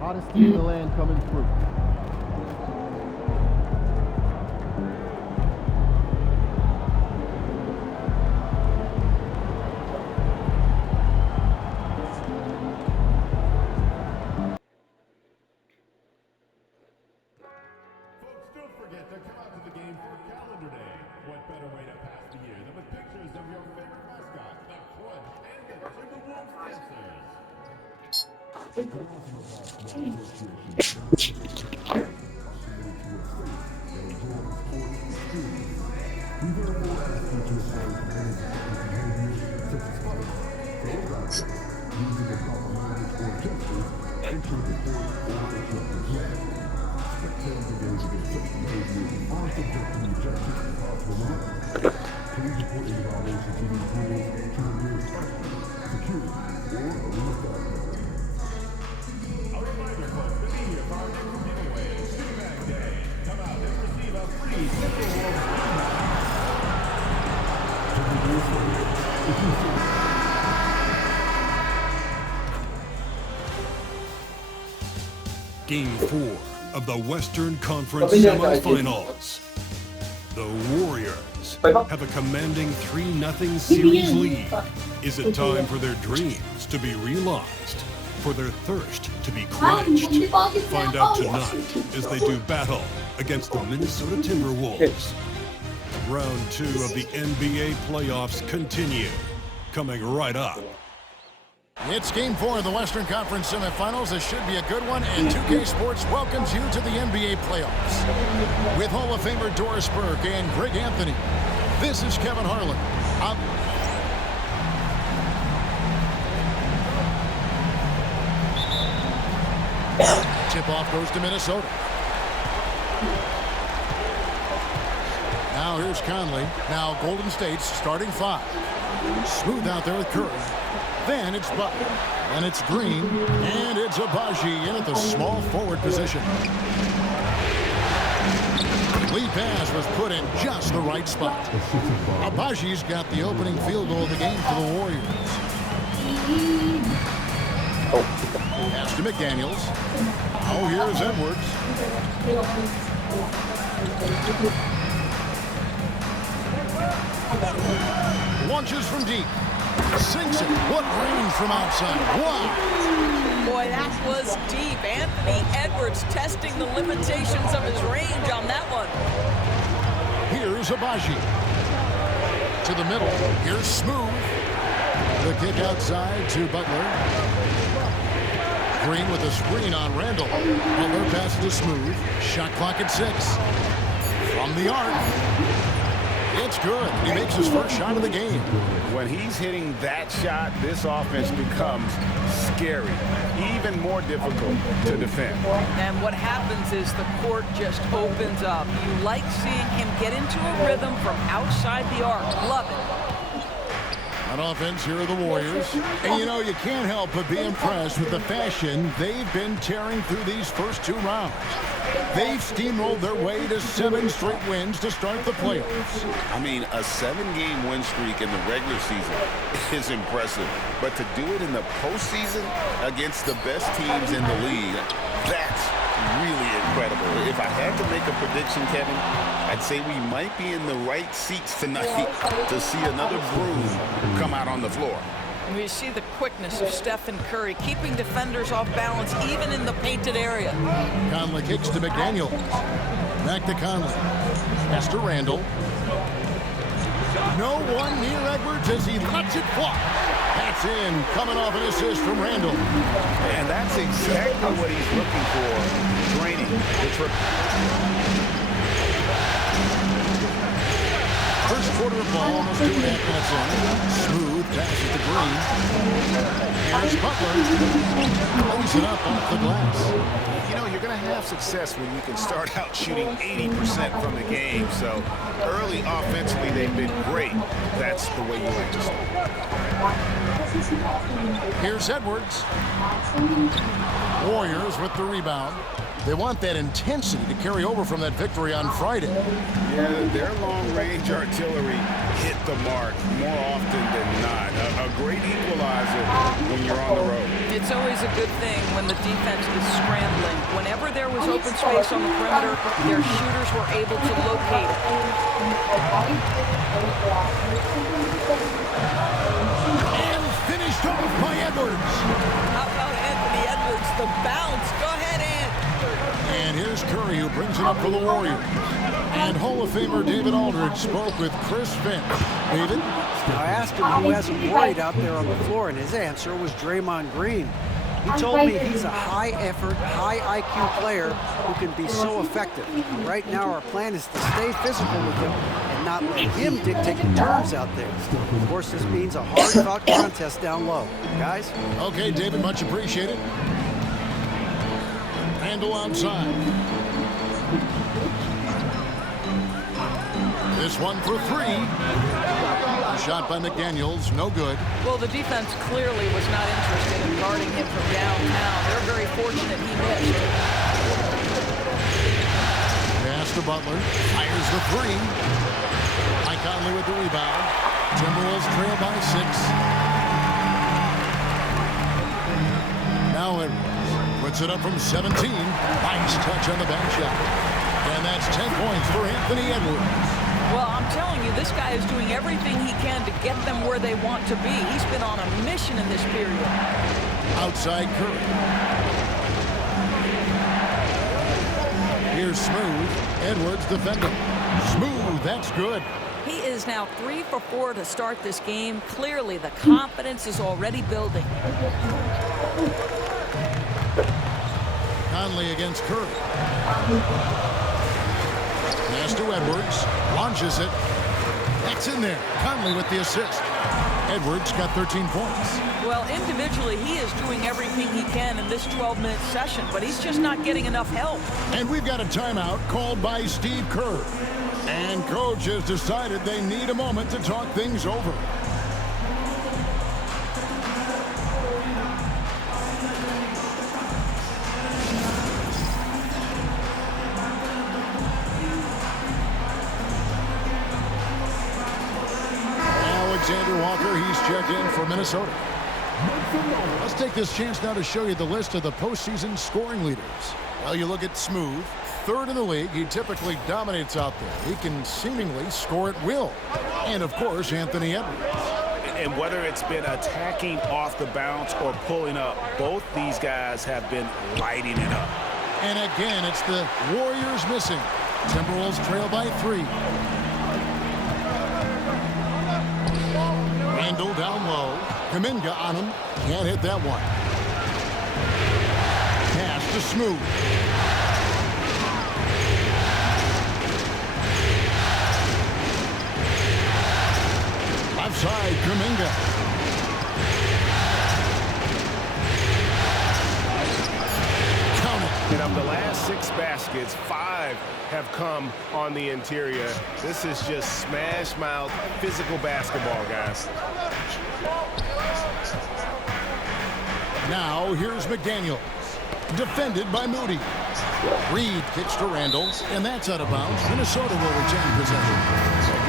Hottest team in the land coming through. Folks, don't forget to come out to the game for Calendar Day. What better way to pass the year than with pictures of your favorite mascots, the Crunch and the Timberwolves dancers? A reminder, folks, to be here for our next giveaway, Bag Day. Come out and receive a free Timberwolves Game 4 of the Western Conference semifinals. The Warriors have a commanding 3-0 series lead. Is it time for their dreams to be realized? For their thirst to be quenched? Find out tonight as they do battle against the Minnesota Timberwolves. Round 2 of the NBA playoffs continue. Coming right up. It's Game 4 of the Western Conference semifinals. This should be a good one, and 2K Sports welcomes you to the NBA playoffs. With Hall of Famer Doris Burke and Greg Anthony, this is Kevin Harlan. Tip-off goes to Minnesota. Now here's Conley. Now Golden State's starting 5. Smooth out there with Curry. Then it's Butler, and it's Green, and it's Agbaji in at the small forward position. Lead pass was put in just the right spot. Agbaji's got the opening field goal of the game for the Warriors. Pass to McDaniels. Oh, here's Edwards. Launches from deep. Sinks it. What range from outside. Wow. Boy, that was deep. Anthony Edwards testing the limitations of his range on that one. Here's Agbaji. To the middle. Here's Smooth. The kick outside to Butler. Green with a screen on Randall. Butler passes to Smooth. Shot clock at 6. From the arc. It's good. He makes his first shot of the game. When he's hitting that shot, this offense becomes scary, even more difficult to defend. And what happens is the court just opens up. You like seeing him get into a rhythm from outside the arc. Love it. On offense, here are the Warriors. And, you know, you can't help but be impressed with the fashion they've been tearing through these first 2 rounds. They've steamrolled their way to 7 straight wins to start the playoffs. I mean, a 7-game win streak in the regular season is impressive. But to do it in the postseason against the best teams in the league, that's really incredible. If I had to make a prediction, Kevin, I'd say we might be in the right seats tonight to see another broom come out on the floor. And we see the quickness of Stephen Curry, keeping defenders off balance even in the painted area. Conley kicks to McDaniel. Back to Conley. Pass to Randall. No one near Edwards as he lets it fly. That's in, coming off an assist from Randall. And that's exactly what he's looking for, draining the triple. First quarter of ball, almost 2.5 minutes in. Smooth passes to Green. Here's Butler. Lays it up off the glass. You know, you're going to have success when you can start out shooting 80% from the game. So early offensively, they've been great. That's the way you like to start. Here's Edwards. Warriors with the rebound. They want that intensity to carry over from that victory on Friday. Yeah, their long-range artillery hit the mark more often than not. A great equalizer when you're on the road. It's always a good thing when the defense is scrambling. Whenever there was open space on the perimeter, their shooters were able to locate it. And finished off by Edwards. How about Anthony Edwards, the bounce? Go ahead, Ant. And here's Curry, who brings it up for the Warriors. And Hall of Famer David Aldridge spoke with Chris Finch. David? I asked him who hasn't worried out there on the floor, and his answer was Draymond Green. He told me he's a high-effort, high-IQ player who can be so effective. Right now, our plan is to stay physical with him and not let him dictate the terms out there. Of course, this means a hard-fought contest down low. Guys? Okay, David, much appreciated. Randle outside. This one for three. Shot by McDaniels, no good. Well, the defense clearly was not interested in guarding him from downtown. They're very fortunate he missed. Pass to Butler. Fires the three. Mike Conley with the rebound. Timberwolves trail by 6. Now Edwards puts it up from 17. Nice touch on the back shot. And that's 10 points for Anthony Edwards. Well, I'm telling you, this guy is doing everything he can to get them where they want to be. He's been on a mission in this period. Outside Curry. Here's Smooth. Edwards defending. Smooth, that's good. He is now 3 for 4 to start this game. Clearly, the confidence is already building. Conley against Curry. Pass to Edwards. Launches it. That's in there. Conley with the assist. Edwards got 13 points. Well, individually, he is doing everything he can in this 12-minute session, but he's just not getting enough help. And we've got a timeout called by Steve Kerr. And coach has decided they need a moment to talk things over. Alexander Walker, he's checked in for Minnesota. Let's take this chance now to show you the list of the postseason scoring leaders. Well, you look at Smooth, 3rd in the league. He typically dominates out there. He can seemingly score at will. And, of course, Anthony Edwards. And whether it's been attacking off the bounce or pulling up, both these guys have been lighting it up. And again, it's the Warriors missing. Timberwolves trail by 3. Randle down low. Kuminga on him. Can't hit that one. Pass to Smooth. Left side, Kuminga. Count it. And of the last 6 baskets, 5 have come on the interior. This is just smash mouth physical basketball, guys. Now here's McDaniels. Defended by Moody. Reed kicks to Randle, and that's out of bounds. Minnesota will retain possession.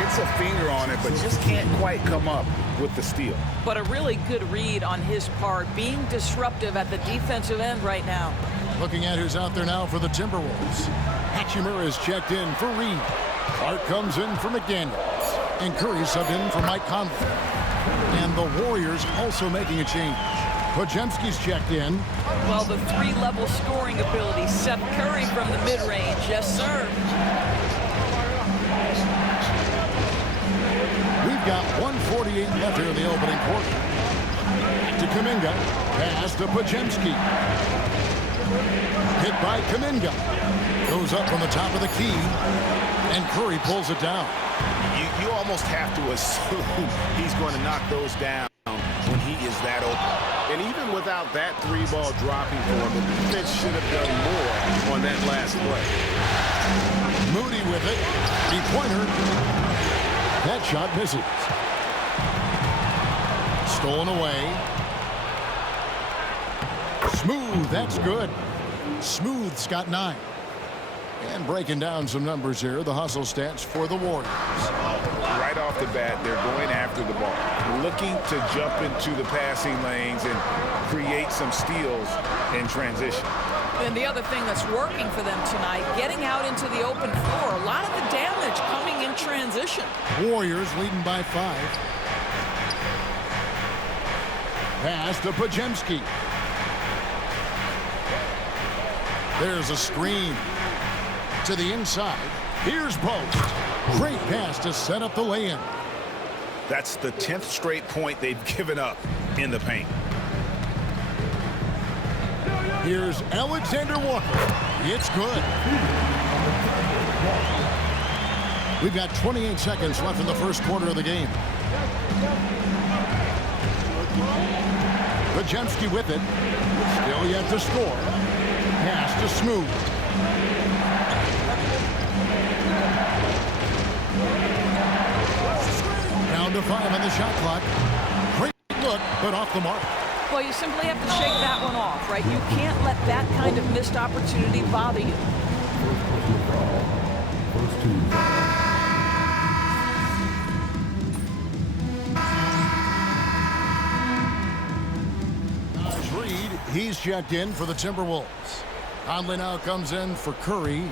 Gets a finger on it, but just can't quite come up with the steal. But a really good read on his part, being disruptive at the defensive end right now. Looking at who's out there now for the Timberwolves. Hatchimer is checked in for Reed. Clark comes in for McDaniels. And Curry subbed in for Mike Conley. And the Warriors also making a change. Podziemski's checked in. Well, the 3-level scoring ability. Seth Curry from the mid-range. Yes, sir. We've got 1:48 left here in the opening quarter. To Kuminga. Pass to Podziemski. Hit by Kuminga. Goes up on the top of the key. And Curry pulls it down. You almost have to assume he's going to knock those down when he is that open. And even without that 3-ball dropping for him, the defense should have done more on that last play. Moody with it. 3-pointer. That shot misses. Stolen away. Smooth, that's good. Smooth's got 9. And breaking down some numbers here, the hustle stats for the Warriors. Right off the bat, they're going after the ball, looking to jump into the passing lanes and create some steals in transition. And the other thing that's working for them tonight, getting out into the open floor. A lot of the damage coming in transition. Warriors leading by 5. Pass to Podziemski. There's a screen. To the inside. Here's Post. Great pass to set up the lay-in. That's the 10th straight point they've given up in the paint. Here's Alexander Walker. It's good. We've got 28 seconds left in the first quarter of the game. Podziemski with it. Still yet to score. Pass to Smooth. Down to 5 on the shot clock. Great look, but off the mark. Well, you simply have to shake that one off, right? You can't let that kind of missed opportunity bother you. Reed, he's checked in for the Timberwolves. Conley now comes in for Curry.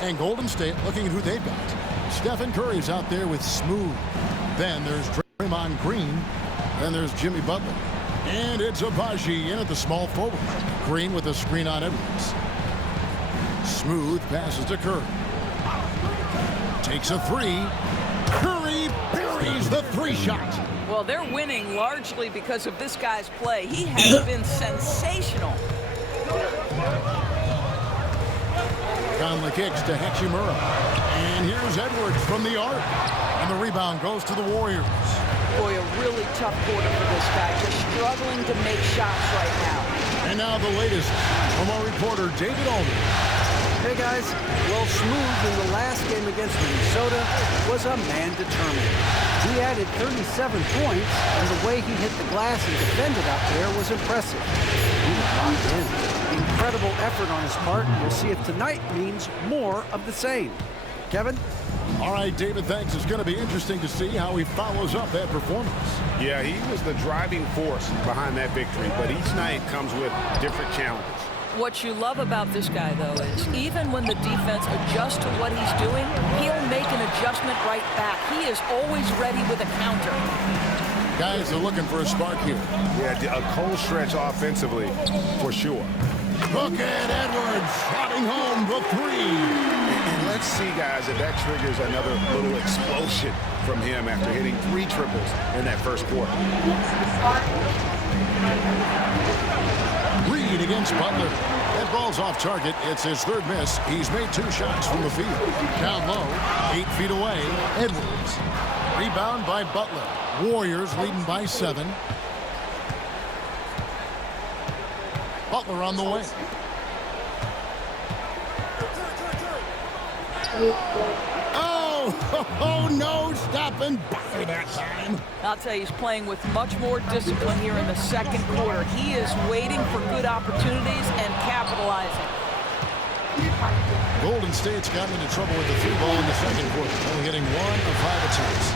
And Golden State looking at who they've got. Stephen Curry's out there with Smooth. Then there's Draymond Green. Then there's Jimmy Butler. And it's Agbaji in at the small forward. Green with a screen on Edwards. Smooth passes to Curry. Takes a 3. Curry buries the 3-shot. Well, they're winning largely because of this guy's play. He has been sensational. Conley kicks to Hachimura. And here's Edwards from the arc. And the rebound goes to the Warriors. Boy, a really tough quarter for this guy. Just struggling to make shots right now. And now the latest from our reporter, David Aldridge. Hey, guys. Well, Smooth in the last game against Minnesota was a man determined. He added 37 points, and the way he hit the glass and defended out there was impressive. He was locked in. Incredible effort on his part. We'll see if tonight means more of the same. Kevin? All right, David, thanks. It's going to be interesting to see how he follows up that performance. Yeah, he was the driving force behind that victory, but each night comes with different challenges. What you love about this guy, though, is even when the defense adjusts to what he's doing, he'll make an adjustment right back. He is always ready with a counter. Guys are looking for a spark here. Yeah, a cold stretch offensively, for sure. Look at Edwards shotting home the 3. And let's see, guys, if that triggers another little explosion from him after hitting 3 triples in that first quarter. Reed against Butler. That ball's off target. It's his 3rd miss. He's made 2 shots from the field. Down low, 8 feet away, Edwards. Rebound by Butler. Warriors leading by 7. Butler on the way. Oh, no, stopping by that time. I'll tell you, he's playing with much more discipline here in the second quarter. He is waiting for good opportunities and capitalizing. Golden State's gotten into trouble with the 3 ball in the second quarter, only hitting 1 of 5 attempts.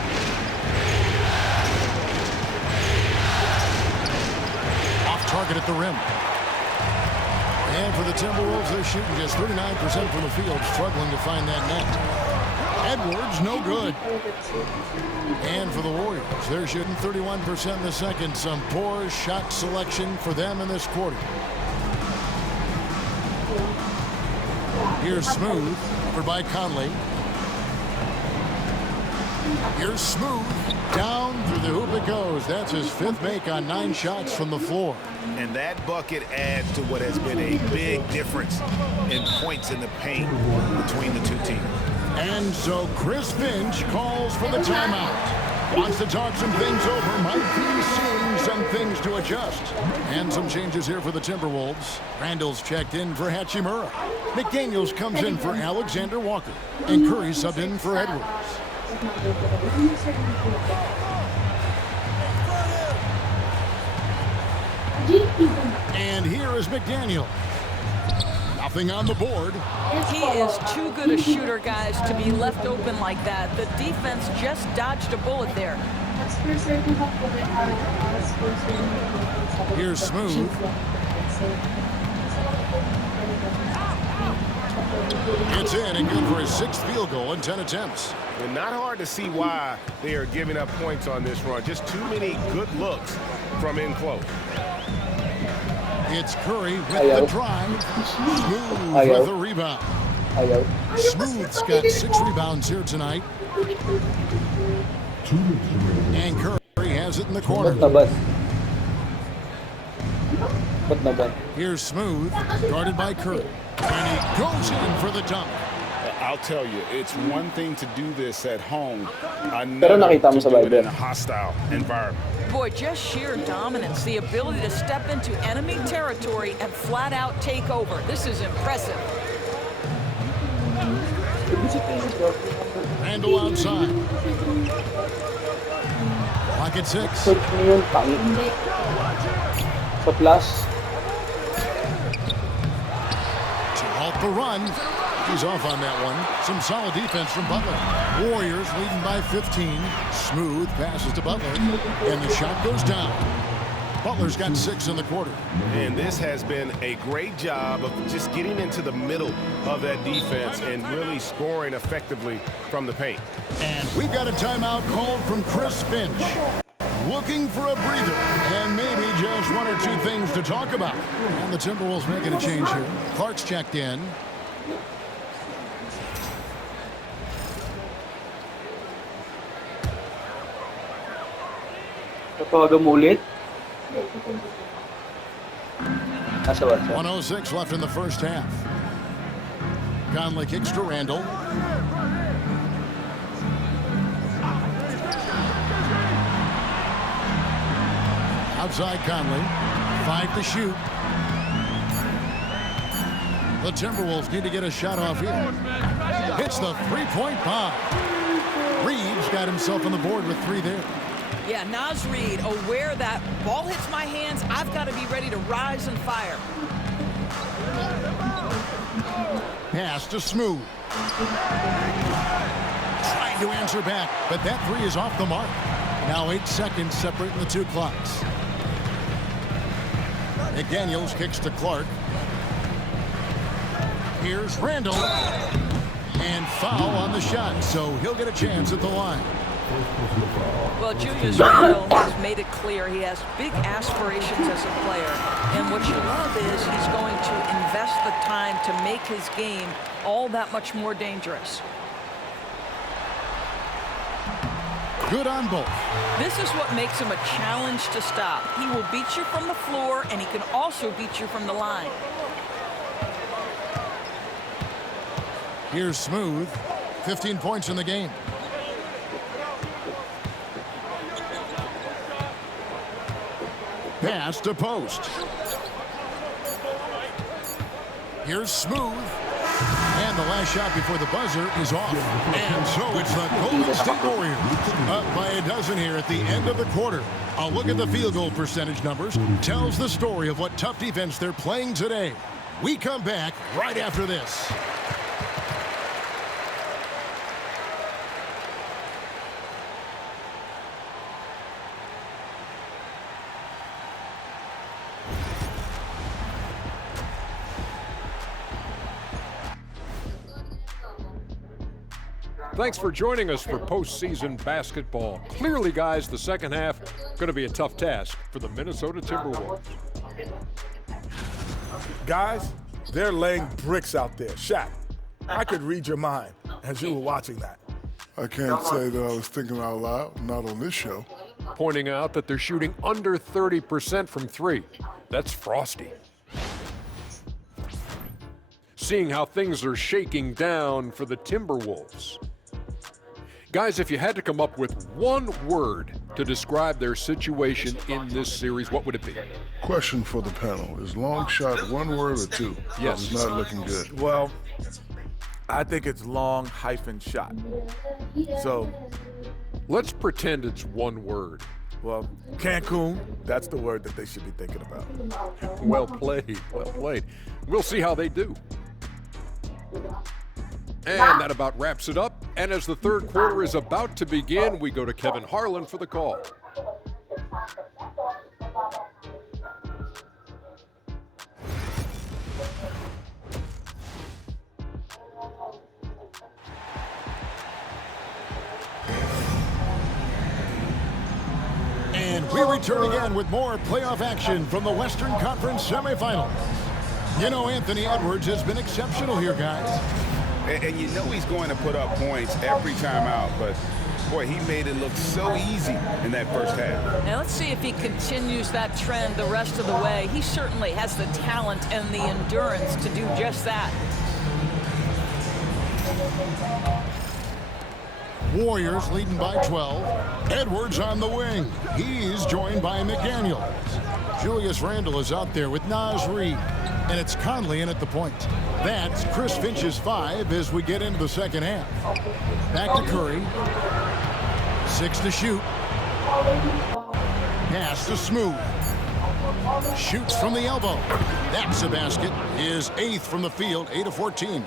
Off target at the rim. And for the Timberwolves, they're shooting just 39% from the field, struggling to find that net. Edwards, no good. And for the Warriors, they're shooting 31% in the second. Some poor shot selection for them in this quarter. Here's Smooth, covered by Conley. Here's Smooth. Down through the hoop it goes. That's his 5th make on 9 shots from the floor. And that bucket adds to what has been a big difference in points in the paint between the 2 teams. And so Chris Finch calls for the timeout. Wants to talk some things over. Might be seeing some things to adjust. And some changes here for the Timberwolves. Randall's checked in for Hachimura. McDaniels comes in for Alexander Walker. And Curry subbed in for Edwards. And here is McDaniel. Nothing on the board. He is too good a shooter, guys, to be left open like that. The defense just dodged a bullet there. Here's Smooth. It's in and good for his 6th field goal in 10 attempts. And not hard to see why they are giving up points on this run. Just too many good looks from in close. It's Curry with the drive. Smooth with the rebound. Smooth's got 6 rebounds here tonight. And Curry has it in the corner. Here's Smooth, guarded by Curry. And he goes in for the dunk. I'll tell you, it's one thing to do this at home, another to do it in a hostile environment. Boy, just sheer dominance, the ability to step into enemy territory and flat out take over. This is impressive. Randall outside. Clock at 6. To halt the run. He's off on that one. Some solid defense from Butler. Warriors leading by 15. Smooth passes to Butler. And the shot goes down. Butler's got 6 in the quarter. And this has been a great job of just getting into the middle of that defense and really scoring effectively from the paint. And we've got a timeout called from Chris Finch. Looking for a breather and maybe just 1 or 2 things to talk about. And the Timberwolves making a change here. Clark's checked in. Tawagan mo ulit. 1:06 left in the first half. Conley kicks to Randall. Outside Conley. 5 to shoot. The Timberwolves need to get a shot off here. Hits the 3-point bomb. Reeves got himself on the board with 3 there. Yeah, Naz Reid, aware that ball hits my hands, I've got to be ready to rise and fire. Pass to Smooth. Trying to answer back, but that 3 is off the mark. Now 8 seconds separating the 2 clocks. McDaniels kicks to Clark. Here's Randall. And foul on the shot, so he'll get a chance at the line. Well, Julius Randle has made it clear he has big aspirations as a player. And what you love is he's going to invest the time to make his game all that much more dangerous. Good on both. This is what makes him a challenge to stop. He will beat you from the floor, and he can also beat you from the line. Here's Smooth. 15 points in the game. Pass to Post. Here's Smooth. And the last shot before the buzzer is off. And so it's the Golden State Warriors up by a dozen here at the end of the quarter. A look at the field goal percentage numbers tells the story of what tough defense they're playing today. We come back right after this. Thanks for joining us for postseason basketball. Clearly, guys, the second half going to be a tough task for the Minnesota Timberwolves. Guys, they're laying bricks out there. Shaq, I could read your mind as you were watching that. I can't say that I was thinking out loud, not on this show. Pointing out that they're shooting under 30% from 3. That's frosty. Seeing how things are shaking down for the Timberwolves. Guys, if you had to come up with one word to describe their situation in this series, what would it be? Question for the panel. Is long shot one word or 2? Yes. It's not looking good. Well, I think it's long-shot. So let's pretend it's one word. Well, Cancun, that's the word that they should be thinking about. Well played, well played. We'll see how they do. And that about wraps it up. And as the third quarter is about to begin, we go to Kevin Harlan for the call. And we return again with more playoff action from the Western Conference semifinals. You know, Anthony Edwards has been exceptional here, guys. And you know he's going to put up points every time out, but boy, he made it look so easy in that first half. Now let's see if he continues that trend the rest of the way. He certainly has the talent and the endurance to do just that. Warriors leading by 12. Edwards on the wing. He's joined by McDaniels. Julius Randle is out there with Naz Reid. And it's Conley in at the point. That's Chris Finch's 5 as we get into the second half. Back to Curry. 6 to shoot. Pass to Smooth. Shoots from the elbow. That's a basket. His 8th from the field, 8 of 14.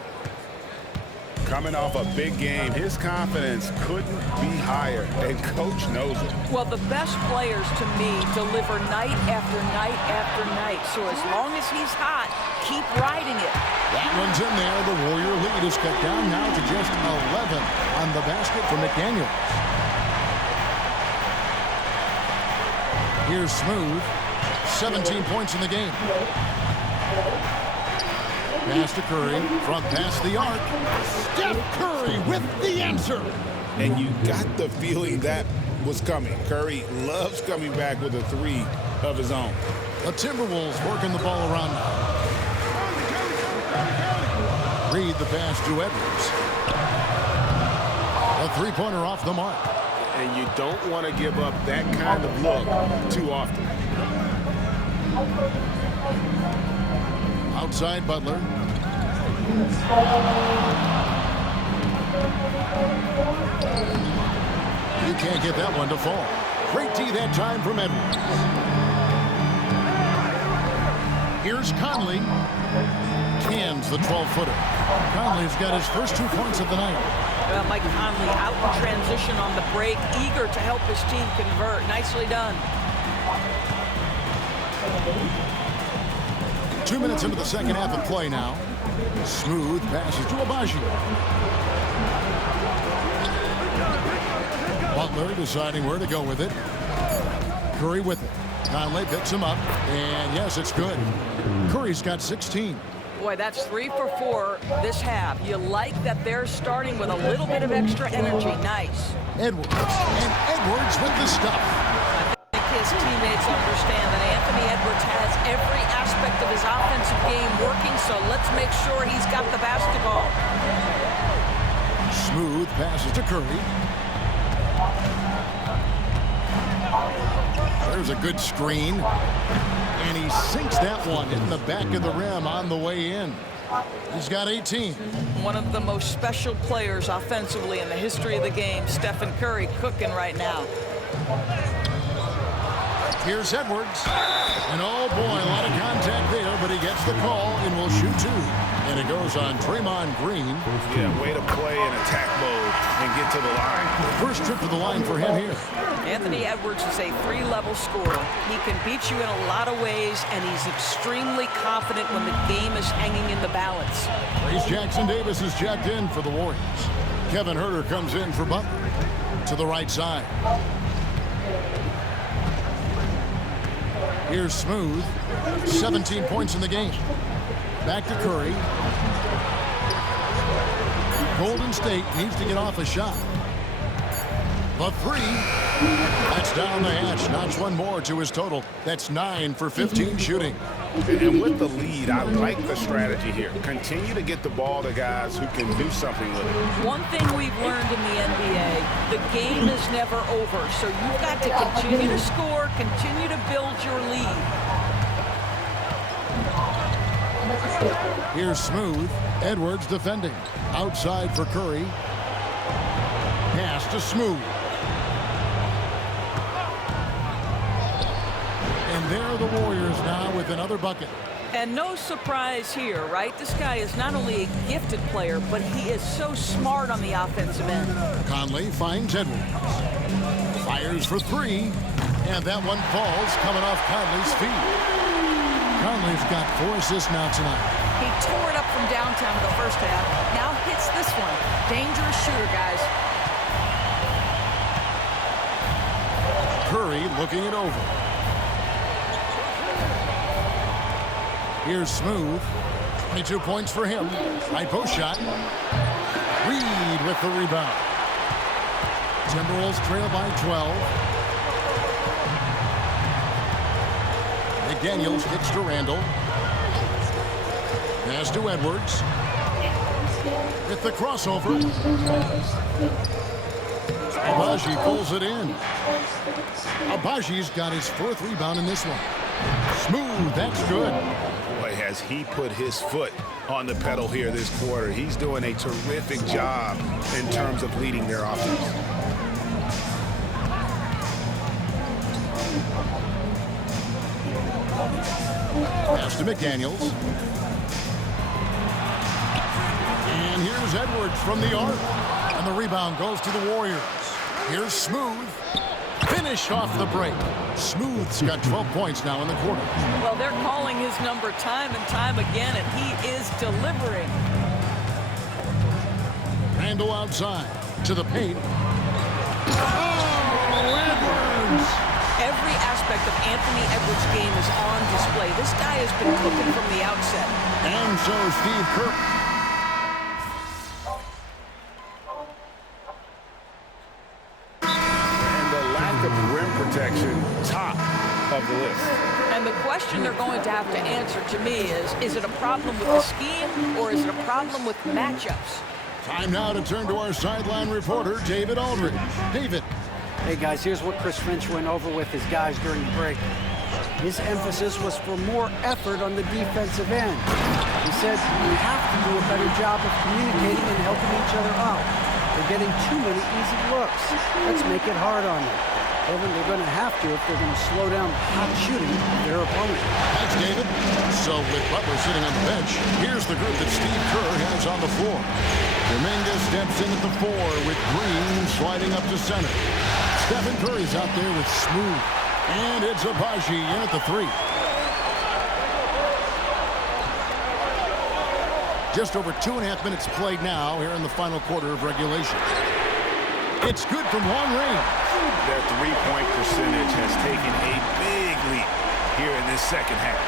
Coming off a big game, his confidence couldn't be higher, and Coach knows it. Well, the best players, to me, deliver night after night after night. So as long as he's hot, keep riding it. That one's in there. The Warrior lead is cut down now to just 11 on the basket for McDaniels. Here's Smooth. 17 points in the game. Pass to Curry, front past the arc. Steph Curry with the answer. And you got the feeling that was coming. Curry loves coming back with a 3 of his own. The Timberwolves working the ball around now. Reed the pass to Edwards. A three-pointer off the mark. And you don't want to give up that kind of look too often. Outside Butler. You can't get that one to fall. Great D that time from Edwards. Here's Conley. Cans the 12-footer. Conley's got his first 2 points of the night. Well, Mike Conley out in transition on the break, eager to help his team convert. Nicely done. 2 minutes into the second half of play now. Smooth passes to Abaji. Butler deciding where to go with it. Curry with it. Conley picks him up, and yes, it's good. Curry's got 16. Boy, that's 3 for 4 this half. You like that they're starting with a little bit of extra energy. Nice. Edwards, and Edwards with the stuff. I think his teammates understand that Anthony Edwards has every aspect of his offensive game working, so let's make sure he's got the basketball. Smooth passes to Curry. There's a good screen. And he sinks that one in the back of the rim on the way in. He's got 18. One of the most special players offensively in the history of the game, Stephen Curry, cooking right now. Here's Edwards. And oh boy, a lot of contact there, but he gets the call and will shoot 2. And it goes on Draymond Green. Yeah, way to play in attack mode and get to the line. First trip to the line for him here. Anthony Edwards is a 3-level scorer. He can beat you in a lot of ways, and he's extremely confident when the game is hanging in the balance. Trace Jackson-Davis is checked in for the Warriors. Kevin Huerter comes in for Butler. To the right side. Here's Smooth. 17 points in the game. Back to Curry. Golden State needs to get off a shot. The 3. That's down the hatch. Notch one more to his total. That's 9 for 15 shooting. And with the lead, I like the strategy here. Continue to get the ball to guys who can do something with it. One thing we've learned in the NBA, the game is never over. So you've got to continue to score, continue to build your lead. Here's Smooth. Edwards defending. Outside for Curry. Pass to Smooth. There are the Warriors now with another bucket. And no surprise here, right? This guy is not only a gifted player, but he is so smart on the offensive end. Conley finds Edwards. Fires for three. And that one falls coming off Conley's feet. Conley's got 4 assists now tonight. He tore it up from downtown in the first half. Now hits this one. Dangerous shooter, guys. Curry looking it over. Here's Smooth. 22 points for him. High post shot. Reed with the rebound. Timberwolves trail by 12. McDaniels gets to Randall. Pass to Edwards. With the crossover. Abaji pulls it in. Abaji's got his 4th rebound in this one. Smooth, that's good. Boy, has he put his foot on the pedal here this quarter. He's doing a terrific job in terms of leading their offense. Pass to McDaniels. And here's Edwards from the arc. And the rebound goes to the Warriors. Here's Smooth. Finish off the break. Smooth's got 12 points now in the quarter. Well, they're calling his number time and time again, and he is delivering. Randall outside to the paint. Oh, Edwards! Every aspect of Anthony Edwards' game is on display. This guy has been cooking from the outset. And so Steve Kerr. Protection, top of the list. And the question they're going to have to answer to me is it a problem with the scheme or is it a problem with matchups? Time now to turn to our sideline reporter, David Aldridge. David. Hey, guys, here's what Chris Finch went over with his guys during the break. His emphasis was for more effort on the defensive end. He said we have to do a better job of communicating and helping each other out. They're getting too many easy looks. Let's make it hard on them. Kevin, they're going to have to if they're going to slow down hot shooting of their opponent. Thanks, David. So with Butler sitting on the bench, here's the group that Steve Kerr has on the floor. Dominguez steps in at the 4 with Green sliding up to center. Stephen Curry's out there with Smooth. And it's Abaji in at the 3. Just over 2.5 minutes played now here in the final quarter of regulation. It's good from long range. Their three-point percentage has taken a big leap here in this second half.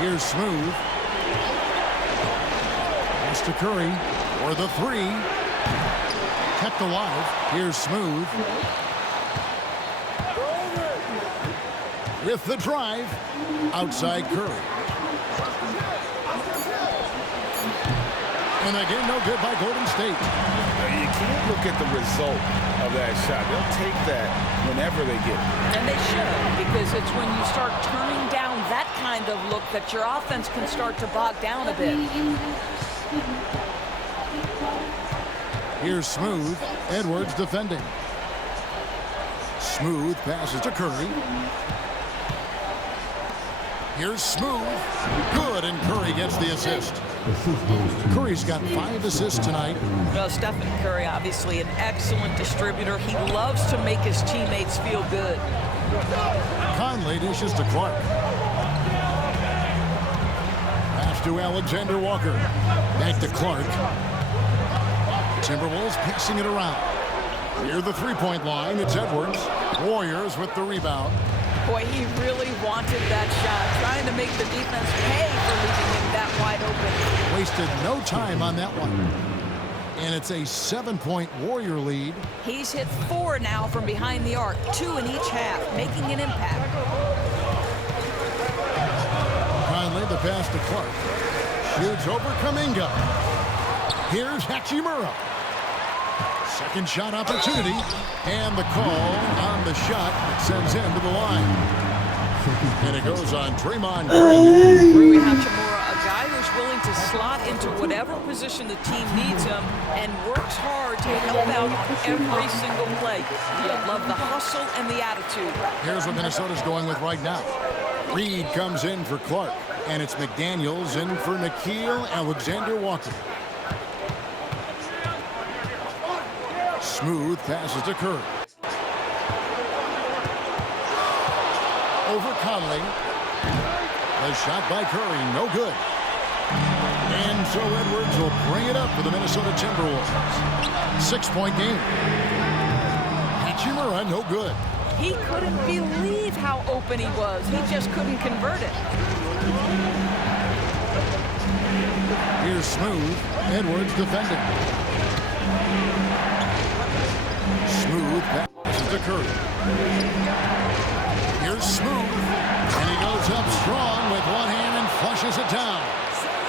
Here's Smooth. Pass to Curry for the 3. Kept alive. Here's Smooth. With the drive. Outside Curry. And again, no good by Golden State. You can't look at the result of that shot. They'll take that whenever they get it. And they should, because it's when you start turning down that kind of look that your offense can start to bog down a bit. Here's Smooth. Edwards defending. Smooth passes to Curry. Here's Smooth. Good, and Curry gets the assist. Curry's got 5 assists tonight. Well, Stephen Curry, obviously an excellent distributor. He loves to make his teammates feel good. Conley dishes to Clark. Pass to Alexander Walker. Back to Clark. Timberwolves passing it around. Near the three-point line, it's Edwards. Warriors with the rebound. Boy, he really wanted that shot, trying to make the defense pay for leaving him that wide open. Wasted no time on that one. And it's a 7-point Warrior lead. He's hit 4 now from behind the arc, 2 in each half, making an impact. Conley, the pass to Clark. Shoots over Kuminga. Here's Hachimura. Second shot opportunity. And the call on the shot that sends him to the line. And it goes on Draymond Green. Rui Hachimura, a guy who's willing to slot into whatever position the team needs him and works hard to help out on every single play. You love the hustle and the attitude. Here's what Minnesota's going with right now. Reed comes in for Clark, and it's McDaniels in for Nickeil Alexander-Walker. Smooth passes to Curry. Over Conley. The shot by Curry, no good. And so Edwards will bring it up for the Minnesota Timberwolves. 6-point game. Hachimura, no good. He couldn't believe how open he was. He just couldn't convert it. Here's Smooth. Edwards defending. Smooth passes to Curry. Here's Smooth. And he goes up strong with one hand and flushes it down.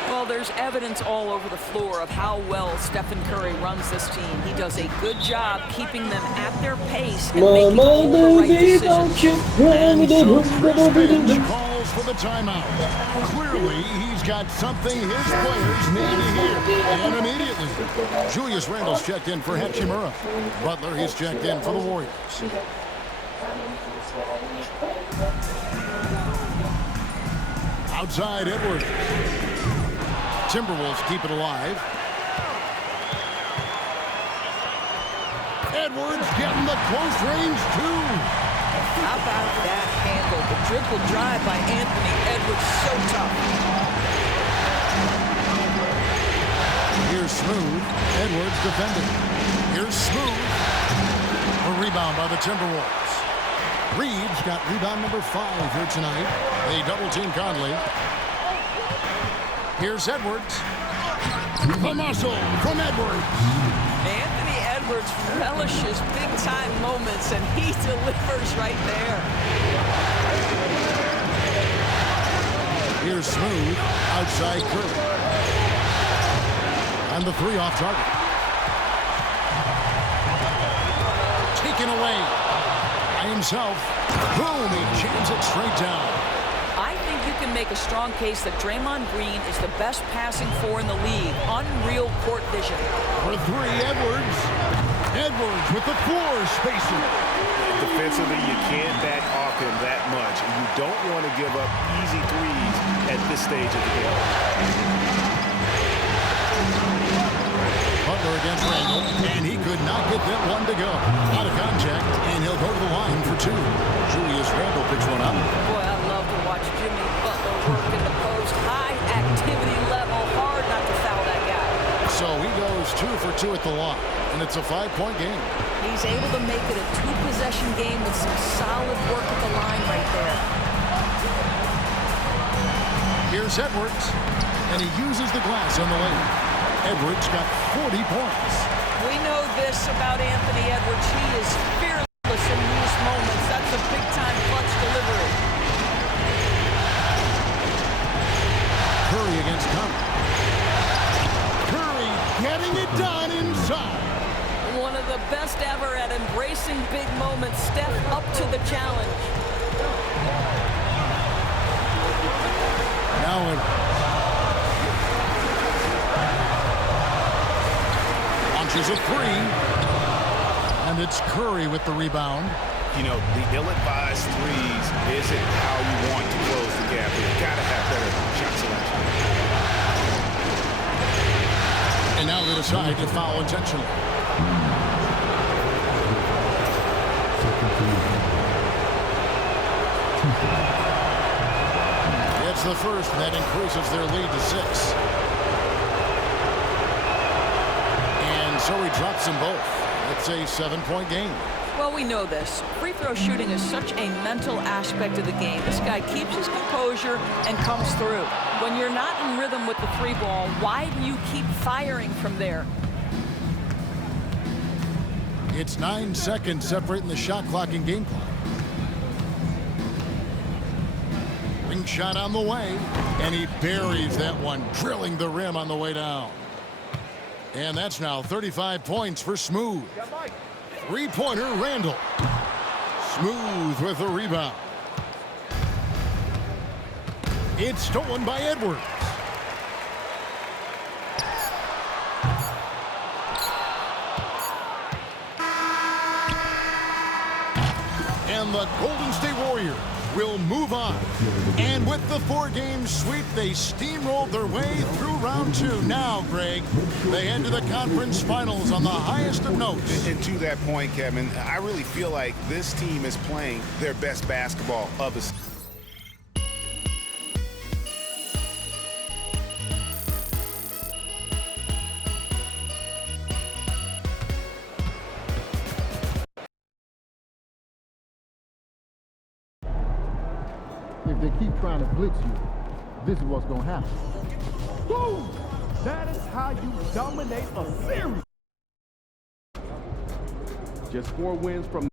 Well, there's evidence all over the floor of how well Stephen Curry runs this team. He does a good job keeping them at their pace and making all the right decisions. And so Chris Finch calls for the timeout. Clearly, he's got something his players need to hear. And immediately, Julius Randle's checked in for Hachimura. Butler, he's checked in for the Warriors. Outside Edwards. Timberwolves keep it alive. Edwards getting the close range two. How about that handle? The dribble drive by Anthony Edwards, so tough. Here's Smooth. Edwards defending. Here's Smooth. A rebound by the Timberwolves. Reeves got rebound number 5 here tonight. They double-team Conley. Here's Edwards. The muscle from Edwards. Anthony Edwards relishes big-time moments, and he delivers right there. Here's Smooth. Outside Curry. And the 3 off target. Taken away by himself. Boom, he jams it straight down. I think you can make a strong case that Draymond Green is the best passing four in the league. Unreal court vision. For 3, Edwards. Edwards with the floor spacing. Defensively, you can't back off him that much. And you don't want to give up easy threes at this stage of the game. Butler against Randle, and he could not get that one to go. Out of contact, and he'll go to the line for 2. Julius Randle picks one up. Boy, I love to watch Jimmy Butler work in the post. High activity level. Hard not to foul that guy. So he goes 2 for 2 at the line, and it's a 5-point game. He's able to make it a 2-possession game with some solid work at the line right there. Here's Edwards, and he uses the glass on the lane. Edwards got 40 points. We know this about Anthony Edwards. He is fearless in these moments. That's a big-time clutch delivery. Curry against Conley. Curry getting it done inside. One of the best ever at embracing big moments. Steph up to the challenge. Now Edwards. Launches a 3. And it's Curry with the rebound. You know, the ill-advised threes isn't how you want to close the gap. You've got to have better shot selection. And now they decide to foul intentionally. It's the first that increases their lead to 6. And so he drops them both. It's a 7-point game. Well, we know this. Free throw shooting is such a mental aspect of the game. This guy keeps his composure and comes through. When you're not in rhythm with the 3 ball, why do you keep firing from there? It's 9 seconds separating the shot clock and game clock. Ring shot on the way, and he buries that one, drilling the rim on the way down. And that's now 35 points for Smooth. 3-pointer Randle. Smooth with the rebound. It's stolen by Edwards. And the Golden State Warriors will move on. And with the 4-game sweep, they steamrolled their way through round 2. Now, Greg, they head to the conference finals on the highest of notes. And to that point, Kevin, I really feel like this team is playing their best basketball of the season. If they keep trying to blitz you, this is what's going to happen. Boom! That is how you dominate a series. Just 4 wins from